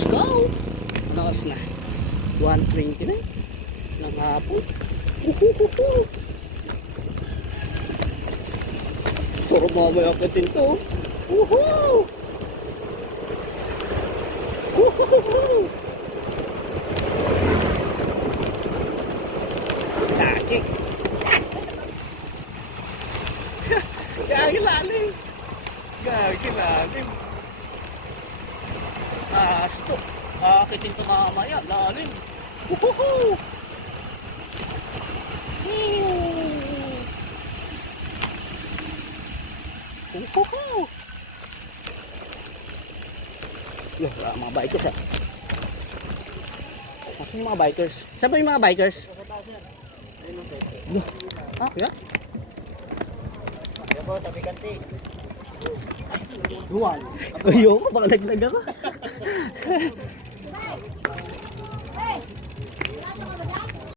Let's go! Lakas na. 1:20 na. Ng hapon. Uhuhuhu! Sarap mamaya akitin to. Woohoo! Woohoo! Laki! Gagi lalim! Gagi lalim! Asto! Akitin to mamaya. Lalim! Woohoo! Woohoo! Loh, mga bikers ah. Nasaan yung mga bikers? Saan ba yung mga bikers? Loh, kaya? Ako, tabi kanti. Luwan. Ayoko, baka naglag ako.